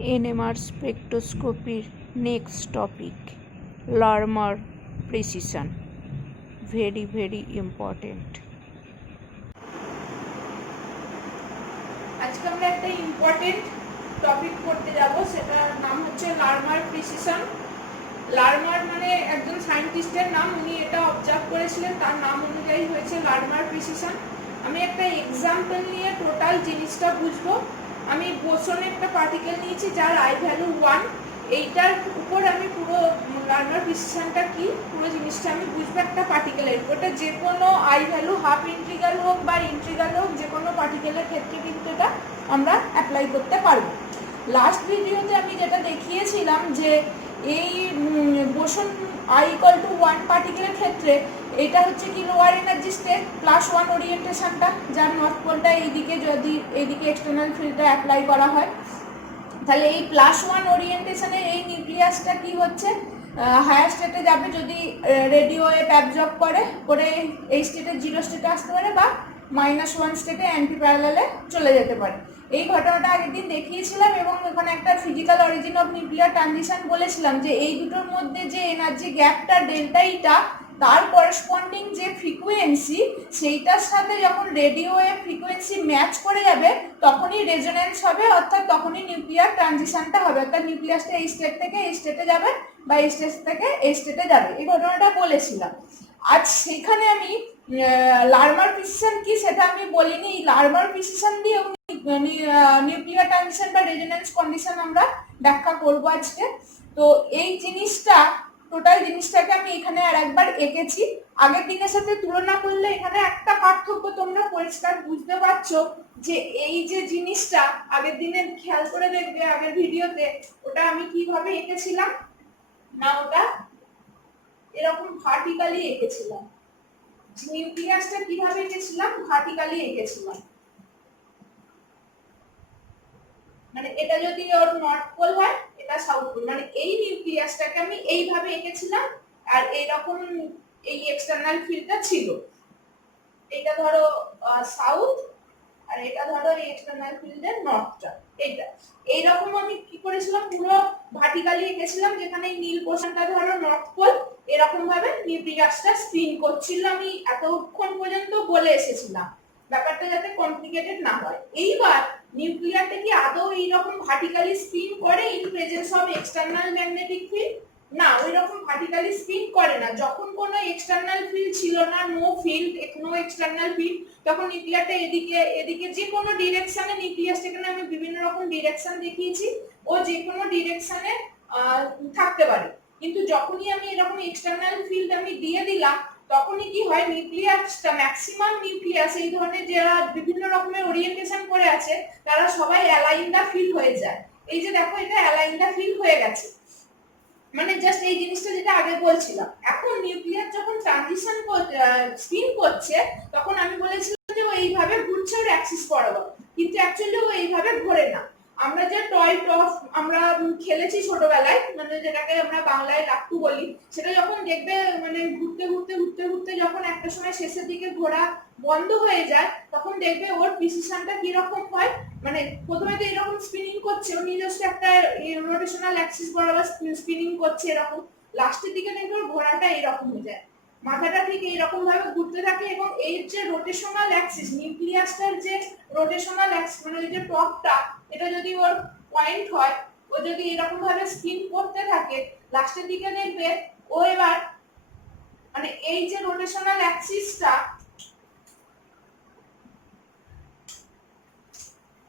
NMR spectroscopy next topic, Larmor precision, very important. আজকে আমরা একটা ইম্পর্টেন্ট টপিক পড়তে যাব, সেটার নাম হচ্ছে লার্মার প্রিসিশন। লার্মার মানে একজন সায়েন্টিস্টের নাম, উনি এটা অবজার্ভ করেছিলেন, তার নাম অনুযায়ী হয়েছে লার্মার প্রিসিশন। আমি একটা এক্সাম্পল নিয়ে টোটাল জিনিসটা বুঝবো। আমি বোসনে একটা পার্টিকেল নিয়েছি যার আই ভ্যালু 1, এইটার উপর আমি পুরো লার্মার প্রিসিশনটা কি পুরো জিনিসটা আমি বুঝবো একটা পার্টিকেলের। ওটা যে কোনো আই ভ্যালু হাফ ইন্টিগ্রাল হোক বা ইন্টিগ্রাল হোক, যে কোনো পার্টিকেলের ক্ষেত্রে কিন্তু এটা আমরা অ্যাপ্লাই করতে পারবো। লাস্ট ভিডিওতে আমি যেটা দেখিয়েছিলাম যে এই বোসন আই ইকুয়াল টু 1 পার্টিকেলের ক্ষেত্রে এটা হচ্ছে কি লোয়ার এনার্জি স্টেট +1 ওরিয়েন্টেশনটা, যার নর্থ পোলটা এইদিকে, যদি এইদিকে এক্সটার্নাল ফিল্ডটা অ্যাপ্লাই করা হয়, তাহলে এই +1 ওরিয়েন্টেশনের এই নিউক্লিয়াসটা কি হচ্ছে হায়ার স্টেটে যাবে যদি রেডিও ওয়েভ অ্যাবজর্ব করে এই স্টেটে 0 স্টেটে আসতে পারে বা -1 স্টেটে অ্যান্টি প্যারালালে চলে যেতে পারে। এই ঘটনাটা আগের দিন দেখিয়েছিলাম এবং এখানে একটা physical origin of nuclear transition বলেছিলাম যে এই দুটোর মধ্যে যে এনার্জি গ্যাপটা ডেল্টা ইটা, তার করেসপন্ডিং যে ফ্রিকোয়েন্সি, সেইটার সাথে যখন রেডিও ওয়েভ ফ্রিকোয়েন্সি ম্যাচ করে যাবে তখনই রেজোনেন্স হবে, অর্থাৎ তখনই নিউক্লিয়ার ট্রানজিশনটা হবে, অর্থাৎ নিউক্লিয়াসটা এই স্টেট থেকে এই স্টেটে যাবে বা এই স্টেট থেকে এই স্টেটে যাবে। এই ঘটনাটা বলেছিলাম। আজ সেখানে আমি লার্মার প্রিসিশন কি সেটা আমি বলিনি। লার্মার প্রিসিশন দিয়ে নিউক্লিয়ার ট্রানজিশন বা রেজোনেন্স কন্ডিশন আমরা ব্যাখ্যা করব আজকে। তো এই জিনিসটা টোটাল জিনিসটাকে আমি এখানে আর একবার এঁকেছি। আগের দিনের সাথে তুলনা করলে এখানে একটা পার্থক্য তোমরা পরিষ্কার বুঝতে পারছো যে এই যে জিনিসটা আগের দিনে খেয়াল করে দেখবে, আগের ভিডিওতে ওটা আমি কিভাবে এঁকেছিলাম না, ওটা এরকম ভার্টিক্যালি এঁকেছিলাম। নিউক্লিয়াসটা কিভাবে এঁকেছিলাম, ভার্টিক্যালি এঁকেছিলাম। মানে এটা যদি ওর নর্থ পোল হয়, এটা সাউথ পোল, মানে এই নিউক্লিয়াসটাকে আমি এইভাবে এঁকেছিলাম আর এইরকম এই এক্সটার্নাল ফিল্ডটা ছিল। এটা ধরো সাউথ আর এটা ধরো এই এক্সটার্নাল ফিল্ডের নর্থটা। এইটা এইরকম আমি কি করেছিলাম, পুরো ভার্টিক্যালি এঁকেছিলাম, যেখানে এই নীল পোর্শনটা ধরো নর্থ পোল, এরকম ভাবে নিউক্লিয়াসটা স্পিন করছিল। আমি এতক্ষণ পর্যন্ত বলে এসেছিলাম ব্যাপারটা যাতে কমপ্লিকেটেড না হয়। এইবার নিউক্লিয়ারটা কি আদৌ এইরকম ভার্টিক্যালি স্পিন করে in presence of external magnetic field? না, ওই রকম ভার্টিক্যালি স্পিন করে না। যখন কোনো এক্সটার্নাল ফিল্ড ছিল না, নো এক্সটার্নাল ফিল্ড, তখন নিউক্লিয়ারটা এদিকে যে কোনো ডিরেকশনে, নিউক্লিয়াসটাকে আমি বিভিন্ন রকম ডিরেকশন দেখিয়েছি, ও যে কোনো ডিরেকশনে থাকতে পারে। কিন্তু যখনই আমি এরকম এক্সটার্নাল ফিল্ড আমি দিয়ে দিলাম, তখনই কি হয়, নিউক্লিয়াসটা ম্যাক্সিমাম নিউক্লিয়াস এই ধরনের যারা বিভিন্ন রকমের ওরিয়েন্টেশন করে আছে, তারা সবাই অ্যালাইন দা ফিল্ড হয়ে যায়। এই যে দেখো, এটা অ্যালাইন দা ফিল্ড হয়ে গেছে, মানে জাস্ট এই জিনিসটা যেটা আগে বলছিলাম। এখন নিউক্লিয়াস যখন ট্রানজিশন স্পিন করছে, তখন আমি বলেছিলাম যে ও এইভাবে ঘুরছে ওর অ্যাক্সিস বরাবর, কিন্তু অ্যাকচুয়ালি ও এইভাবে ঘোরে না। আমরা যে টয় টস আমরা খেলেছি ছোটবেলায়, মানে যেটাকে আমরা বাংলায় লাট্টু বলি, সেটা যখন দেখবে মানে ঘুরতে ঘুরতে ঘুরতে ঘুরতে যখন একটা সময় শেষের দিকে ঘোরা বন্ধ হয়ে যায়, তখন দেখবে ওর প্রিসিশনটা কি রকম হয়। মানে প্রথমে তো এরকম স্পিনিং করছে, ও নিজস্ব একটা রোটেশনাল অ্যাক্সিস বরাবর স্পিনিং করছে এরকম, লাস্টের দিকে দেখবে ওর ঘোরাটা এরকম হয়ে যায়, মাথাটা ঠিক এইরকম ভাবে ঘুরতে থাকে। এবং এই যে রোটেশনাল অ্যাক্সিস, নিউক্লিয়াসটার যে রোটেশনাল অ্যাক্সিস, মানে এই যে টপটা, এটা যদি ওর পয়েন্ট হয়, ও যদি এরকম ভাবে স্পিন করতে থাকে, লাস্টের দিকে দেখবে ও এবার মানে এই যে রোটেশনাল অ্যাক্সিসটা,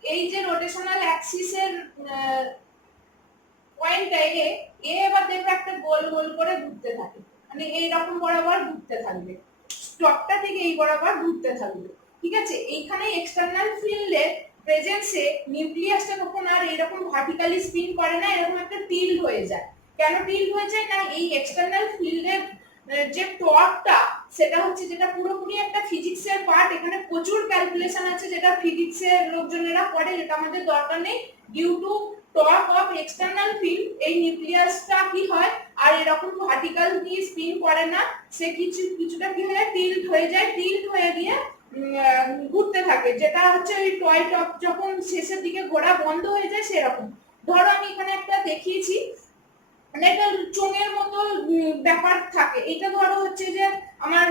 এই যে রোটেশনাল অ্যাক্সিসের পয়েন্টটা এবার দেখবে একটা গোল গোল করে ঘুরতে থাকে, মানে এই রকম বরাবর ঘুরতে থাকবে, স্টকটা থেকে এই বরাবর ঘুরতে থাকবে। ঠিক আছে, এইখানে এক্সটার্নাল ফিল্ডের প্রেজেন্সে নিউক্লিয়াসটা তখন আর এরকম ভার্টিক্যালি স্পিন করে না, এরকম একটা টিল্ট হয়ে যায়। কেন টিল্ট হয়ে যায় না, এই এক্সটার্নাল ফিল্ডের যে টর্কটা, সেটা হচ্ছে যেটা পুরোপুরি একটা ফিজিক্সের পার্ট। এখানে প্রচুর ক্যালকুলেশন আছে যেটা ফিজিক্সের লোকজনেরা পড়ে, যেটা আমাদের দরকার নেই। Due to torque of external field, এই নিউক্লিয়াসটা কি হয় আর এরকম ভার্টিক্যালি স্পিন করে না, সে কিছুটা কি হয়ে টিল্ট হয়ে যায়, টিল্ট হয়ে গিয়ে ঘুরতে থাকে, যেটা হচ্ছে ওই টয় টপ যখন শেষের দিকে ঘোরা বন্ধ হয়ে যায় সেরকম। ধরো আমি এখানে একটা দেখিয়েছি, মানে একটা চোঙের মতো ব্যাপার থাকে। এটা ধরো হচ্ছে যে আমার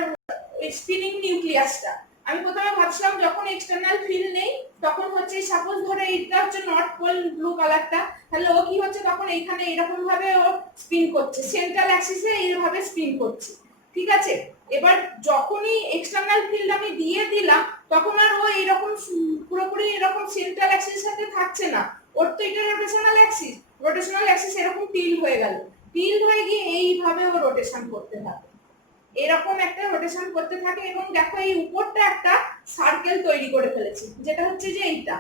স্পিনিং নিউক্লিয়াসটা। আমি প্রথমে ভাবছিলাম যখন এক্সটার্নাল ফিল্ড নেই তখন হচ্ছে সাপোজ ধরো এইটা হচ্ছে নর্থ পোল ব্লু কালারটা, তাহলে ও কি হচ্ছে তখন এইখানে এরকম ভাবে ও স্পিন করছে, সেন্ট্রাল অ্যাক্সিসে এইভাবে স্পিন করছে, ঠিক আছে। এবার যখনই এক্সটার্নাল ফিল্ড আমি দিয়ে দিলাম তখন আর ও এরকম পুরোপুরি এরকম সেন্ট্রাল অ্যাক্সিসের সাথে থাকছে না, ওর তো এটা রোটেশনাল অ্যাক্সিস এরকম টিল্ট হয়ে গেল, টিল্ট হয়ে গিয়ে এইভাবে ও রোটেশন করতে থাকে, এরকম একটা রোটেশন করতে থাকে। এবং দেখো এই উপরটা একটা সার্কেল তৈরি করে ফেলেছি, যেটা হচ্ছে যে এইটা,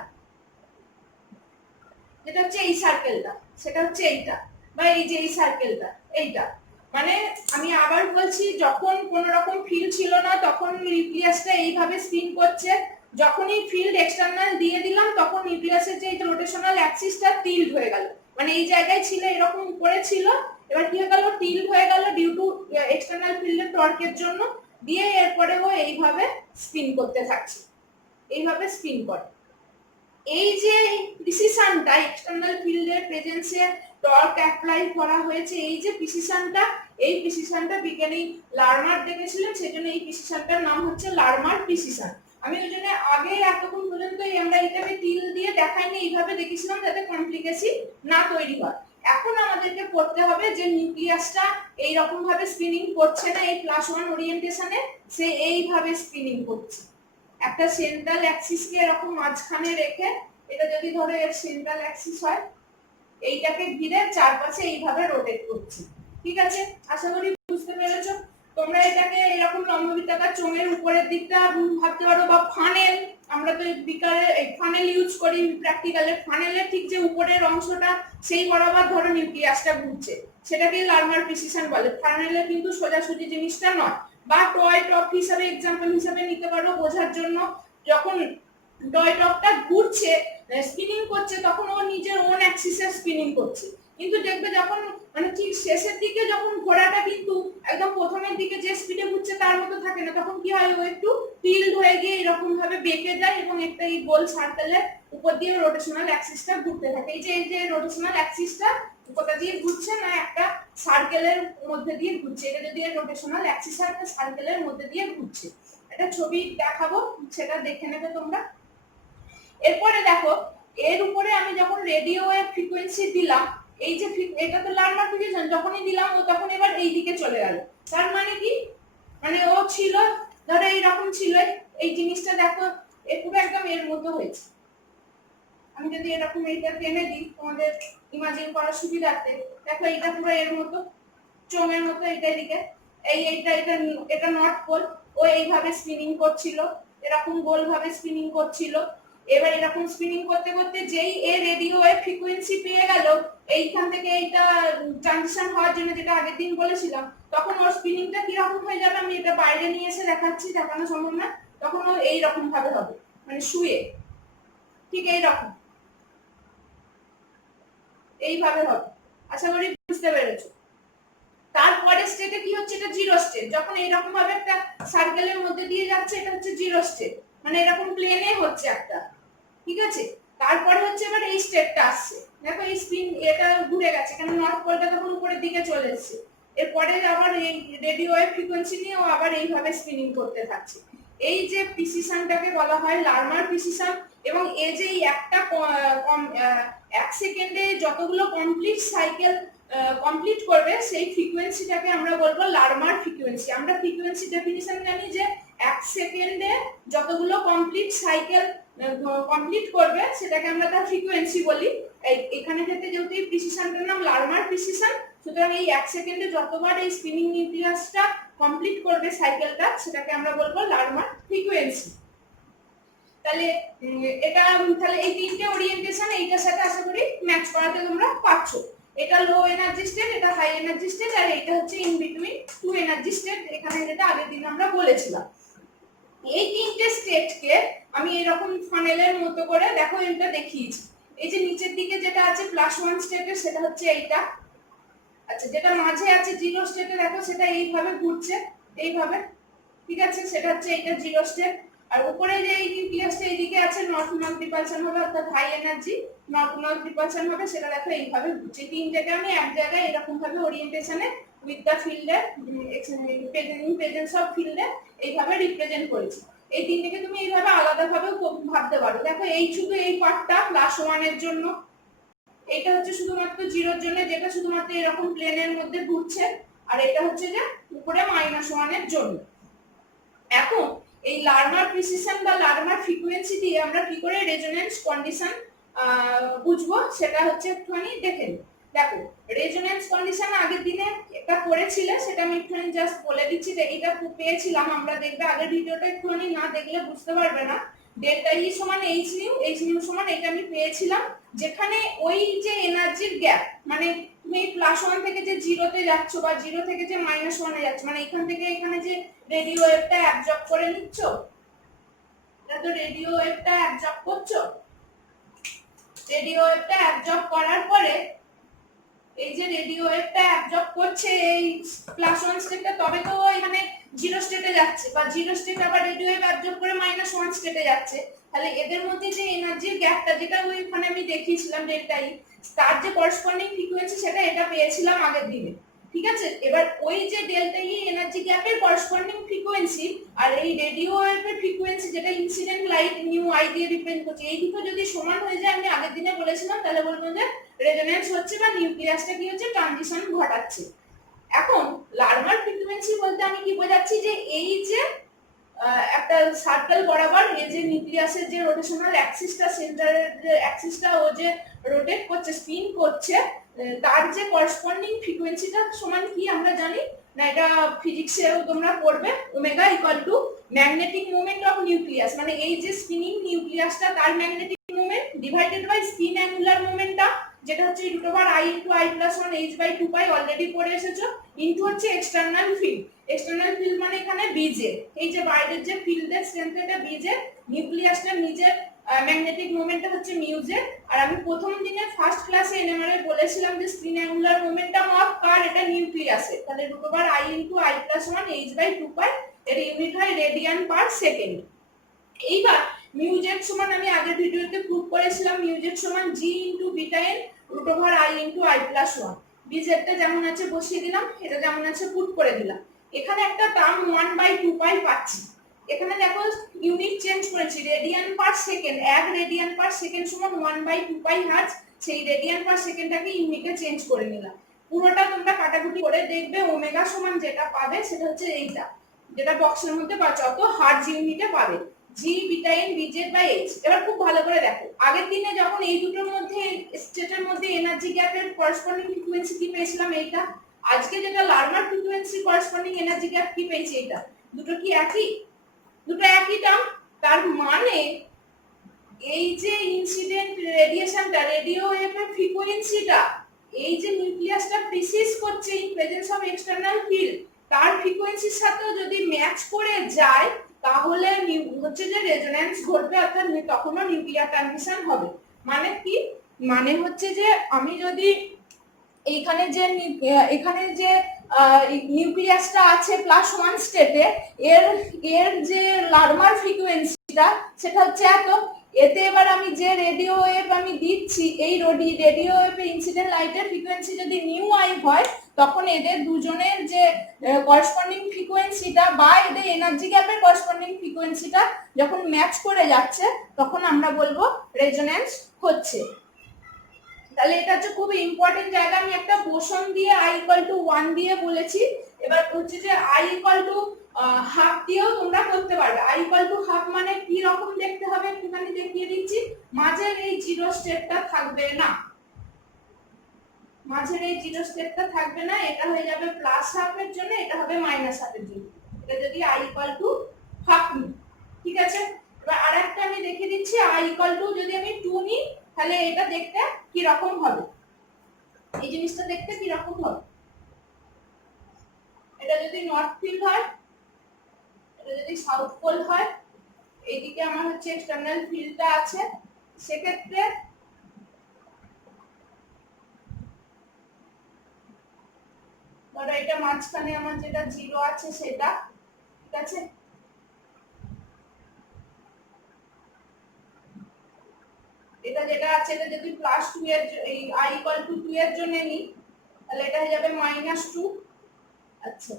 যেটা হচ্ছে এই সার্কেলটা, সেটা হচ্ছে এইটা, বা এই যে এই সার্কেলটা এইটা। মানে আমি আবার বলছি, যখন কোন রকম ফিল্ড ছিল না তখন নিউক্লিয়াসটা এইভাবে স্পিন করছে, যখনই ফিল্ড এক্সটার্নাল দিয়ে দিলাম তখন নিউক্লিয়াসের যে রোটেশনাল অ্যাক্সিসটা টিল্ট হয়ে গেল, মানে এই জায়গায় ছিল এরকম উপরে ছিল, এবার কি হয়ে গেল টিল্ট হয়ে গেল ডিউ টু এক্সটার্নাল ফিল্ডের টর্কের জন্য, দিয়ে এরপরে ও এইভাবে স্পিন করতে থাকছে, এইভাবে স্পিন করে। এই যে প্রিসিশনটা এক্সটার্নাল ফিল্ডের প্রেজেন্সে টর্ক অ্যাপ্লাই করা হয়েছে, এই যে প্রিসিশনটা, এই প্রিসিশনটা বিজ্ঞানী লার্মার দেখেছিলেন, সেজন্য এই প্রিসিশনটার নাম হচ্ছে লার্মার প্রিসিশন। আমি ওই জন্য আগে এতক্ষণ পর্যন্ত আমরা এটাকে তিল দিয়ে দেখাইনি, এইভাবে দেখেছিলাম যাতে কমপ্লিকেসি না তৈরি হয়। এখন আমাদেরকে পড়তে হবে যে নিউক্লিয়াসটা এইরকম ভাবে স্পিনিং করছে না, এই +1 ওরিয়েন্টেশনে সে এইভাবে স্পিনিং করছে, একটা সেন্ট্রাল অ্যাক্সিসকে এরকম মাঝখানে রেখে, এটা যদি ধরো এর সেন্ট্রাল অ্যাক্সিস হয়, এইটাকে ঘিরে চারপাশে এইভাবে রোটেট করছে, ঠিক আছে। আশা করি বুঝতে পেরেছো। তোমরা এটাকে এরকম লম্ববৃত্তাকার চোঙের উপরের দিকটা ভাবতে পারো, বা ফানেল, আমরা তো বিকারে ফানেল ইউজ করি প্র্যাকটিক্যালে, ফানেলের ঠিক যে উপরের অংশটা সেই বরাবর ধরো নিউক্লিয়াসটা ঘুরছে, সেটাকে লার্মার প্রিসিশন বলে। ফানেলের কিন্তু সোজাসুজি জিনিসটা নয়। বা টয় টপ হিসাবে এক্সাম্পল হিসাবে নিতে পারো বোঝার জন্য, যখন টয় টপটা ঘুরছে স্পিনিং করছে তখন ও নিজের ওন অ্যাক্সিসে স্পিনিং করছে, কিন্তু দেখবে যখন মানে ঠিক শেষের দিকে যখন ঘোড়াটা কিন্তু একদম প্রথমের দিকে যে স্পিডে ঘুরছে তার মতো থাকে না, তখন কি হয় ও একটু টিল্ড হয়ে গিয়ে এরকম ভাবে বেঁকে যায় এবং একটা এই গোল সার্কেলের উপর দিয়ে রোটেশনাল অ্যাক্সিসটা ঘুরতে থাকে। এই যে রোটেশনাল অ্যাক্সিসটা কোথা দিয়ে ঘুরছে না, একটা সার্কেলের মধ্যে দিয়ে ঘুরছে, এটা যদি রোটেশনাল অ্যাক্সিস আর একটা সার্কেলের মধ্যে দিয়ে ঘুরছে। একটা ছবি দেখাবো, সেটা দেখে নেবে তোমরা। এরপরে দেখো এর উপরে আমি যখন রেডিও ওয়েভ ফ্রিকোয়েন্সি দিলাম, এই যে এটা তো লার্মার প্রিসিশন, যখনই দিলাম ও তখন এবার এই দিকে চলে গেল, তার মানে কি, মানে ও ছিল ধরো এইরকম ছিল, এই জিনিসটা দেখো এ পুরো একদম এর মতো হয়েছে। আমি যদি এরকম এইটা টেনে দিই তোমাদের ইমাজিন করার সুবিধার্থে, দেখো এইটা পুরো এর মতো চোঙের মতো, এইটা এদিকে এটা নর্থ পোল, ও এইভাবে স্পিনিং করছিল, এরকম গোল ভাবে স্পিনিং করছিল। এবার এরকম স্পিনিং করতে করতে যেই এ রেডিও ওয়েভ ফ্রিকোয়েন্সি পেয়ে গেল, এইখান থেকে এইটা ট্রানজিশন হওয়ার জন্য যেটা আগের দিন বলেছিলাম, তখন ওর স্পিনিংটা কি রকম হয়ে যাবে, আমি এটা বাইরে নিয়ে এসে দেখাচ্ছি, দেখানো সম্ভব না, তখন ও এই রকম ভাবে হবে, মানে শুয়ে ঠিক এইরকম এইভাবে হবে। আশা করি বুঝতে পেরেছো। তারপরে স্টেটে কি হচ্ছে, এটা জিরো স্টেট, যখন এরকম ভাবে একটা সার্কেলের মধ্যে দিয়ে যাচ্ছে এটা হচ্ছে জিরো স্টেট, মানে এরকম প্লেনে হচ্ছে একটা, ঠিক আছে। তারপরে হচ্ছে এবার এই স্টেটটা আসছে, দেখো এই স্পিন এটা ঘুরে গেছে, কারণ নর্থ পোলটা তখন উপরের দিকে চলে এসেছে, এরপরে আবার এই রেডিও ওয়েভ ফ্রিকোয়েন্সি নিয়ে ও আবার এইভাবে স্পিনিং করতে থাকছে। এই যে প্রিসিশনটাকে বলা হয় লার্মার প্রিসিশন, এবং এই যে একটা 1 সেকেন্ডে যতগুলো কমপ্লিট সাইকেল কমপ্লিট করবে সেই ফ্রিকোয়েন্সিটাকে আমরা বলবো লার্মার ফ্রিকোয়েন্সি। আমরা ফ্রিকোয়েন্সি ডেফিনিশন জানি যে 1 সেকেন্ডে যতগুলো কমপ্লিট সাইকেল কমপ্লিট করবে সেটাকে আমরা তার ফ্রিকোয়েন্সি বলি। এখানে ক্ষেত্রে যেহেতু এই প্রিসিশনটার নাম লার্মার প্রিসিশন, সুতরাং এই 1 সেকেন্ডে যতবার এই স্পিনিং নিউক্লিয়াসটা কমপ্লিট করবে সাইকেলটা, সেটাকে আমরা বলবো লার্মার ফ্রিকোয়েন্সি। তাহলে এটা তাহলে এই তিনটে ওরিয়েন্টেশন এইটার সাথে আশা করি ম্যাচ করাতে তোমরা পারছো। এটা লো এনার্জি স্টেট, এটা হাই এনার্জি স্টেট, আর এটা হচ্ছে in between two energy state, এখানে যেটা আগের দিন আমরা বলেছিলাম। এই তিনটে স্টেটকে আমি এরকম ফানেলের মতো করে দেখো এটা দেখিয়েছি। এই যে নিচের দিকে যেটা আছে +1 স্টেটে সেটা হচ্ছে এইটা, আচ্ছা যেটা মাঝে আছে জিরো স্টেটে দেখো সেটা এইভাবে ঘুরছে এইভাবে, ঠিক আছে, সেটা হচ্ছে এইটা জিরো স্টেট। আর উপরে যে এই নিউক্লিয়াসটা এইদিকে আছে নর্থ নর্থ রিপালশন হবে অর্থাৎ হাই এনার্জি, নর্মাল রিপালশন হবে সেটা দেখো এইভাবে ঘুরছে। তিনটাকে আমি এক জায়গায় এরকম ভাবে ওরিয়েন্টেশনে উইথ দ্য ফিল্ডে প্রেজেন্স অফ ফিল্ডে এইভাবে রিপ্রেজেন্ট করেছি। এই তিনটাকে তুমি এইভাবে আলাদাভাবে ভাবতে পারো। দেখো এই শুধু এই পার্টটা +1 এর জন্য, এটা হচ্ছে শুধুমাত্র 0 এর জন্য, যেটা শুধুমাত্র এরকম প্লেনের মধ্যে ঘুরছে, আর এটা হচ্ছে যে উপরে -1 এর জন্য। এখন এই লার্মার প্রিসিশন বা লার্মার ফ্রিকোয়েন্সি দিয়ে আমরা কি করে রেজোন্যান্স কন্ডিশন বুঝবো সেটা হচ্ছে একটুখানি দেখে নিই। দেখো রেজোন্যান্স কন্ডিশন আগের দিনে এটা করেছিলে, সেটা আমি একটুখানি জাস্ট বলে দিচ্ছি যে এটা পেয়েছিলাম আমরা। দেখবে আগের ভিডিওটা একটুখানি না দেখলে বুঝতে পারবে না। ডেল্টা ই সমান এইচ নিউ সমান এটা আমি পেয়েছিলাম, যেখানে ওই যে এনার্জির গ্যাপ, মানে তুমি +1 থেকে যে 0-তে যাচ্ছ বা 0 থেকে যে -1-এ যাচ্ছ, মানে এখান থেকে এখানে যে রেডিও ওয়েভটা অ্যাবজর্ব করে নিচ্ছ, এটা তো রেডিও ওয়েভটা অ্যাবজর্ব করছো। রেডিও ওয়েভটা অ্যাবজর্ব করার পরে এই যে রেডিও ওয়েভটা অ্যাবজর্ব করছে এই +1 স্টেটে, তবে তো এখানে 0 স্টেটে যাচ্ছে, বা 0 স্টেট আবার রেডিও ওয়েভ অ্যাবজর্ব করে -1 স্টেটে যাচ্ছে। তাহলে এদের মধ্যে যে এনার্জির গ্যাপটা, যেটা ওইখানে আমি দেখিয়েছিলাম ডেল্টা ই, তার যে করেসপন্ডিং ফ্রিকোয়েন্সি সেটা এটা পেয়েছিলাম আগের দিনে। ঠিক আছে, এবার ওই যে ডেল্টা ই এনার্জি গ্যাপের করেসপন্ডিং ফ্রিকোয়েন্সি আর এই রেডিও ওয়েভের ফ্রিকোয়েন্সি, যেটা ইনসিডেন্ট লাইট নিউ আই দিয়ে রিপ্রেজেন্ট করছে, এই দুটো যদি সমান হয়ে যায়, আমি আগের দিনে বলেছিলাম, তাহলে বলবো যে রেজোন্যান্স হচ্ছে বা নিউক্লিয়াসটা কি হচ্ছে, ট্রানজিশন ঘটাচ্ছে। এখন লার্মার ফ্রিকোয়েন্সি বলতে আমি কি বোঝাচ্ছি, যে এই যে একটা সার্কেল বরাবর এই যে নিউক্লিয়াসের যে রোটেশনাল অ্যাক্সিসটা, সেন্টারের যে অ্যাক্সিসটা ও যে রোটেট করছে, স্পিন করছে, তার যে করেসপন্ডিং ফ্রিকোয়েন্সিটা সমান কি আমরা জানি না, এটা ফিজিক্সেও তোমরা পড়বে, omega equal to magnetic moment of nucleus, মানে এই যে স্পিনিং নিউক্লিয়াসটা তার magnetic moment divided by spin angular মোমেন্টটা, যেটা হচ্ছে √i * i + 1 h/2π, অলরেডি পড়ে এসেছো, ইনটু হচ্ছে এক্সটার্নাল ফিল্ড। এক্সটার্নাল ফিল্ড মানে এখানে বিজে, এই যে বাইরের যে ফিল্ডের স্ট্রেংথ, এটা বিজে, নিউক্লিয়াসটার নিজের ম্যাগনেটিক মোমেন্টটা হচ্ছে মিউজে। আর আমি প্রথম দিনে ফার্স্ট ক্লাসে এনএমআর এ বলেছিলাম যে স্পিন অ্যাঙ্গুলার মোমেন্টাম অফ কার, এটা নিউক্লিয়াসে, তাহলে √i * i + 1 h/2π, এর ইউনিট হয় রেডিয়ান পার সেকেন্ড। এইবার মিউজেট সমান, আমি আগের ভিডিওতে প্রুভ করেছিলাম, মিউজেট সমান g * βn √i * i + 1। বিজেটটা যেমন আছে বসিয়ে দিলাম, এটা যেমন আছে পুট করে দিলাম। এখানে একটা টার্ম 1/2π পাচ্ছি। এখানে দেখো ইউনিট চেঞ্জ করেছি, radian per second, 1 radian per second সমান 1/2π হার্টজ, সেই রেডিয়ান পার সেকেন্ডটাকে ইউনিটে চেঞ্জ করে নিলাম। পুরোটা তোমরা কাটাকুটি করে দেখবে, ওমেগা সমান যেটা পাবে সেটা হচ্ছে এইটা, যেটা বক্সের মধ্যে পাচ্ছ, অত হার্টজ ইউনিটে পাবে g βn vz/h। এবার খুব ভালো করে দেখো, আগের দিনে যখন এই দুটোর মধ্যে স্টেটের মধ্যে এনার্জি গ্যাপের করেসপন্ডিং ফ্রিকোয়েন্সি কি পেয়েছিলাম, এইটা। আজকে যেটা Larmer frequency corresponding energy gap কি পেয়েছি, এইটা। দুটো কি একই? দুটো একই টার্ম। তার মানে এই যে ইনসিডেন্ট রেডিয়েশনটা, রেডিও ওয়েভের ফ্রিকোয়েন্সিটা, এই যে নিউক্লিয়াসটা প্রিসিস করছে in presence of external field, তার ফ্রিকোয়েন্সির সাথে যদি ম্যাচ করে যায়, তাহলে হচ্ছে যে রেজোন্যান্স ঘটবে, অর্থাৎ তখনও নিউক্লিয়ার ট্রানজিশন হবে। মানে কি? মানে হচ্ছে যে আমি যদি এখানে যে নিউক্লিয়াসটা আছে +1 স্টেটে, এর যে লার্মার ফ্রিকোয়েন্সিটা সেটা হচ্ছে এত। এতে এবার আমি যে রেডিও ওয়েভ আমি দিচ্ছি, এই রেডিও ওয়েভে ইনসিডেন্ট লাইটের ফ্রিকোয়েন্সি যদি নিউ আই হয়, তখন এদের দুজনের যে করেসপন্ডিং ফ্রিকোয়েন্সিটা বা এদের এনার্জি গ্যাপের করেসপন্ডিং ফ্রিকোয়েন্সিটা যখন ম্যাচ করে যাচ্ছে, তখন আমরা বলবো রেজোন্যান্স হচ্ছে। তাহলে এটা হচ্ছে খুব ইম্পর্টেন্ট জায়গা। আমি একটা বোসন দিয়ে i = 1 দিয়ে বলেছি। এবার হচ্ছে যে i = হাফ দিয়েও তোমরা করতে পারবে। i = হাফ মানে কি রকম দেখতে হবে একটুখানি দেখিয়ে দিচ্ছি। মাঝের এই জিরো স্টেটটা থাকবে না, মাঝের এই জিরো স্টেটটা থাকবে না, এটা হয়ে যাবে +হাফ এর জন্য, এটা হবে -হাফ এর জন্য। এটা যদি i = হাফ নিই, ঠিক আছে। এবার আরেকটা আমি দেখিয়ে দিচ্ছি, i = যদি আমি 2 নিই, তাহলে এটা দেখতে কি রকম হবে, এই জিনিসটা দেখতে কি রকম হবে। এটা যদি নর্থ ফিল্ড হয়, এটা যদি সাউথ পোল হয়, এইদিকে আমার হচ্ছে এক্সটার্নাল ফিল্ডটা আছে, সেক্ষেত্রে ধরো এটা মাঝখানে আমার যেটা জিরো আছে সেটা, ঠিক আছে। এটা যেটা আছে, এটা যদি +2 এর এই I = 2 এর জন্য নিই তাহলে এটা হয়ে যাবে -2। আচ্ছা,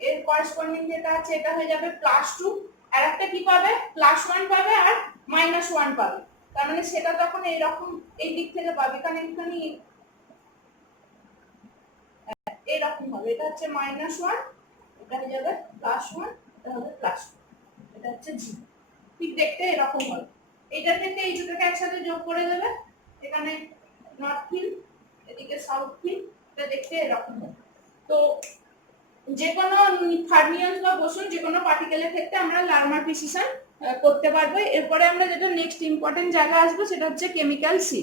এর করেসপন্ডিং যেটা আছে এটা হয়ে যাবে +2, আর একটা কি পাবে +1 পাবে আর -1 পাবে। তার মানে সেটা তখন এইরকম এই দিক থেকে পাবে, কারণ এখানে এইরকম হবে, এটা হচ্ছে -1, এটা হয়ে যাবে +1, এটা হবে +2, এটা হচ্ছে জি। ঠিক দেখতে এরকম হবে। এইটার থেকে এই দুটোকে একসাথে যোগ করে দেবে, এখানে নর্থ ফিল্ড, এদিকে সাউথ ফিল্ড, এটা দেখতে এরকম হবে। তো যে কোনো ফার্মিয়ন্স বা বোসন যে কোনো পার্টিকেলের ক্ষেত্রে আমরা লার্মার প্রিসিশন করতে পারবো। এরপরে আমরা যেটা নেক্সট ইম্পর্টেন্ট জায়গা আসবো সেটা হচ্ছে কেমিক্যাল সি।